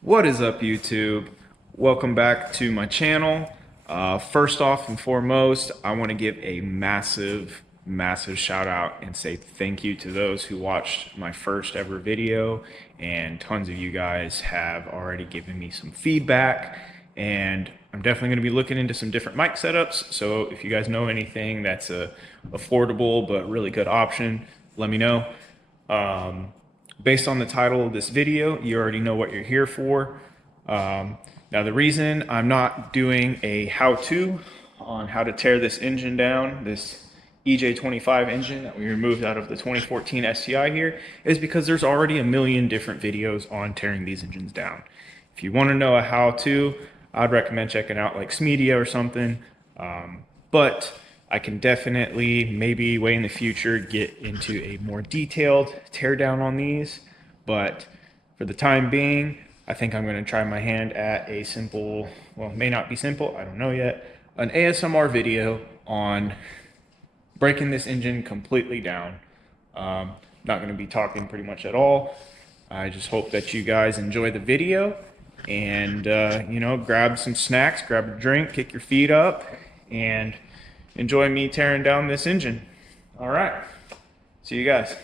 What is up, YouTube? Welcome back to my channel. First off and foremost, I want to give a massive shout out and say thank you to those who watched my first ever video, and tons of you guys have already given me some feedback, and I'm definitely going to be looking into some different mic setups. So if you guys know anything that's a affordable but really good option, let me know. Based on the title of this video, you already know what you're here for. Now, the reason I'm not doing a how-to on how to tear this engine down, this EJ257 engine that we removed out of the 2014 STI here, is because there's already a million different videos on tearing these engines down. If you want to know a how-to, I'd recommend checking out like Smedia or something. But I can definitely, maybe way in the future, get into a more detailed teardown on these. But for the time being, I think I'm going to try my hand at a simple, well, may not be simple, I don't know yet, an ASMR video on breaking this engine completely down. Not going to be talking pretty much at all. I just hope that you guys enjoy the video and, you know, grab some snacks, grab a drink, kick your feet up, and enjoy me tearing down this engine. All right, see you guys.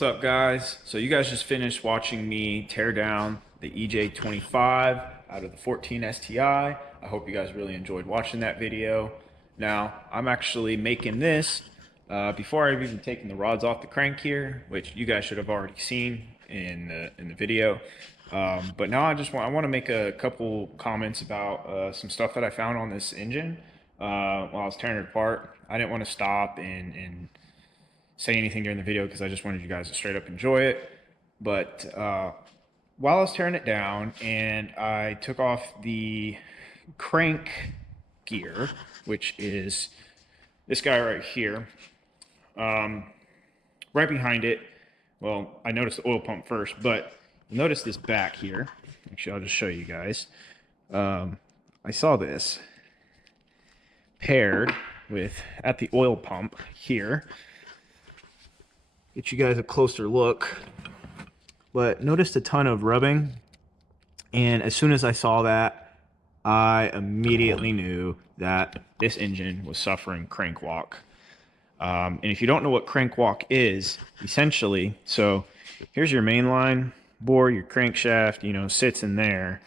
What's up, guys? So you guys just finished watching me tear down the EJ257 out of the 14 STI. I hope you guys really enjoyed watching that video. Now, I'm actually making this before I've even taken the rods off the crank here, which you guys should have already seen in the video. But now I want to make a couple comments about some stuff that I found on this engine while I was tearing it apart. I didn't want to stop and say anything during the video because I just wanted you guys to straight up enjoy it. But while I was tearing it down and I took off the crank gear, which is this guy right here, right behind it, well, I noticed the oil pump first, but notice this back here. Actually, I'll just show you guys. I saw this paired with, at the oil pump here, get you guys a closer look, but noticed a ton of rubbing, and as soon as I saw that, I immediately knew that this engine was suffering crank walk. And if you don't know what crank walk is, essentially, so here's your main line bore, your crankshaft, you know, sits in there,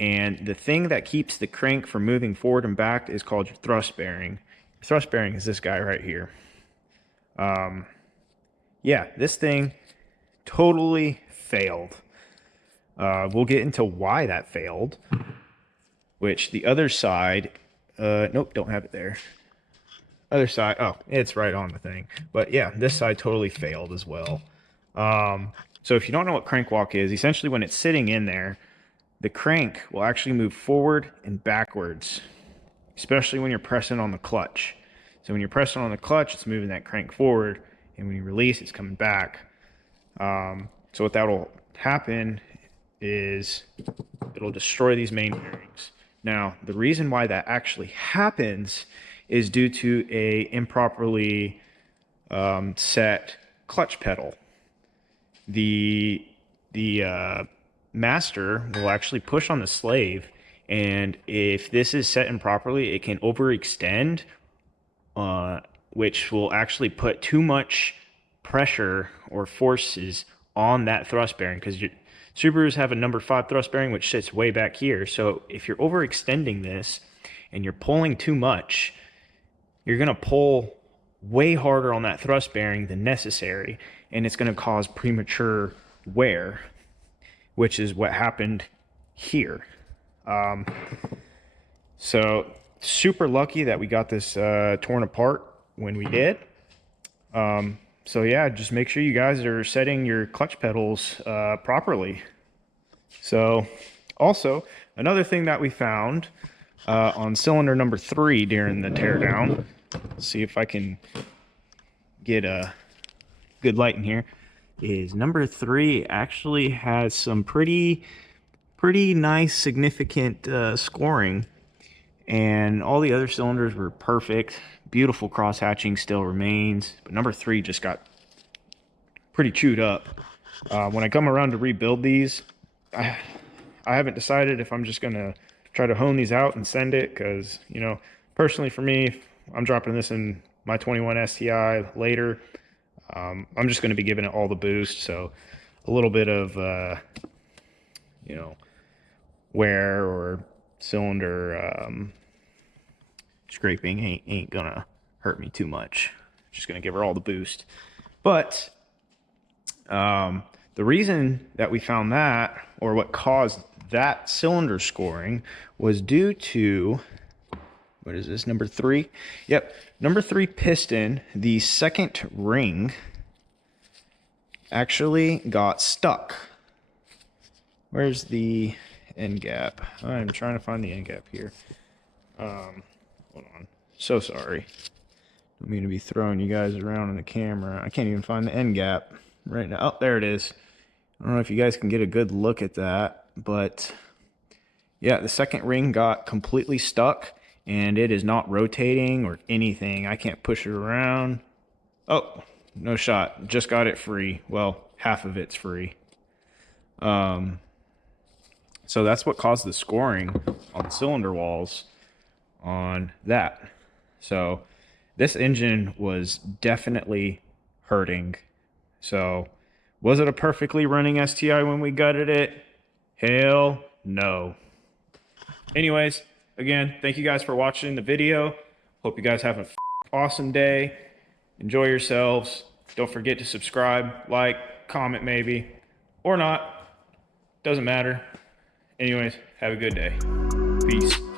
and the thing that keeps the crank from moving forward and back is called your thrust bearing. Your thrust bearing is this guy right here. Yeah, this thing totally failed. We'll get into why that failed, which the other side, nope, don't have it there. Other side, oh, it's right on the thing. But yeah, this side totally failed as well. So if you don't know what crank walk is, essentially when it's sitting in there, the crank will actually move forward and backwards, especially when you're pressing on the clutch. So when you're pressing on the clutch, it's moving that crank forward, and when you release, it's coming back. So what that'll happen is it'll destroy these main bearings. Now, the reason why that actually happens is due to a improperly set clutch pedal. The master will actually push on the slave, and if this is set improperly, it can overextend, which will actually put too much pressure or forces on that thrust bearing, because Subarus have a number 5 thrust bearing which sits way back here. So if you're overextending this and you're pulling too much, you're going to pull way harder on that thrust bearing than necessary, and it's going to cause premature wear, which is what happened here. So super lucky that we got this torn apart when we did. So yeah, just make sure you guys are setting your clutch pedals properly. So also, another thing that we found on cylinder number 3 during the teardown, see if I can get a good light in here, is number 3 actually has some pretty nice significant scoring, and all the other cylinders were perfect. Beautiful cross hatching still remains, but number 3 just got pretty chewed up. When I come around to rebuild these, I haven't decided if I'm just gonna try to hone these out and send it, because, you know, personally for me, I'm dropping this in my 21 STI later. I'm just going to be giving it all the boost, so a little bit of you know, wear or cylinder scraping ain't gonna hurt me too much. Just gonna give her all the boost. But the reason that we found that, or what caused that cylinder scoring, was due to, what is this, number 3? Yep, number 3 piston, the second ring actually got stuck. Where's the end gap? I'm trying to find the end gap here. Hold on. So sorry. Don't mean to be throwing you guys around in the camera. I can't even find the end gap right now. Oh, there it is. I don't know if you guys can get a good look at that, but yeah, the second ring got completely stuck, and it is not rotating or anything. I can't push it around. Oh, no shot. Just got it free. Well, half of it's free. So that's what caused the scoring on the cylinder walls on that. So this engine was definitely hurting. So Was it a perfectly running STI when we gutted it? Hell no. Anyways, again, thank you guys for watching the video. Hope you guys have an awesome day. Enjoy yourselves. Don't forget to subscribe, like, comment maybe, or not. Doesn't matter. Anyways, have a good day. Peace.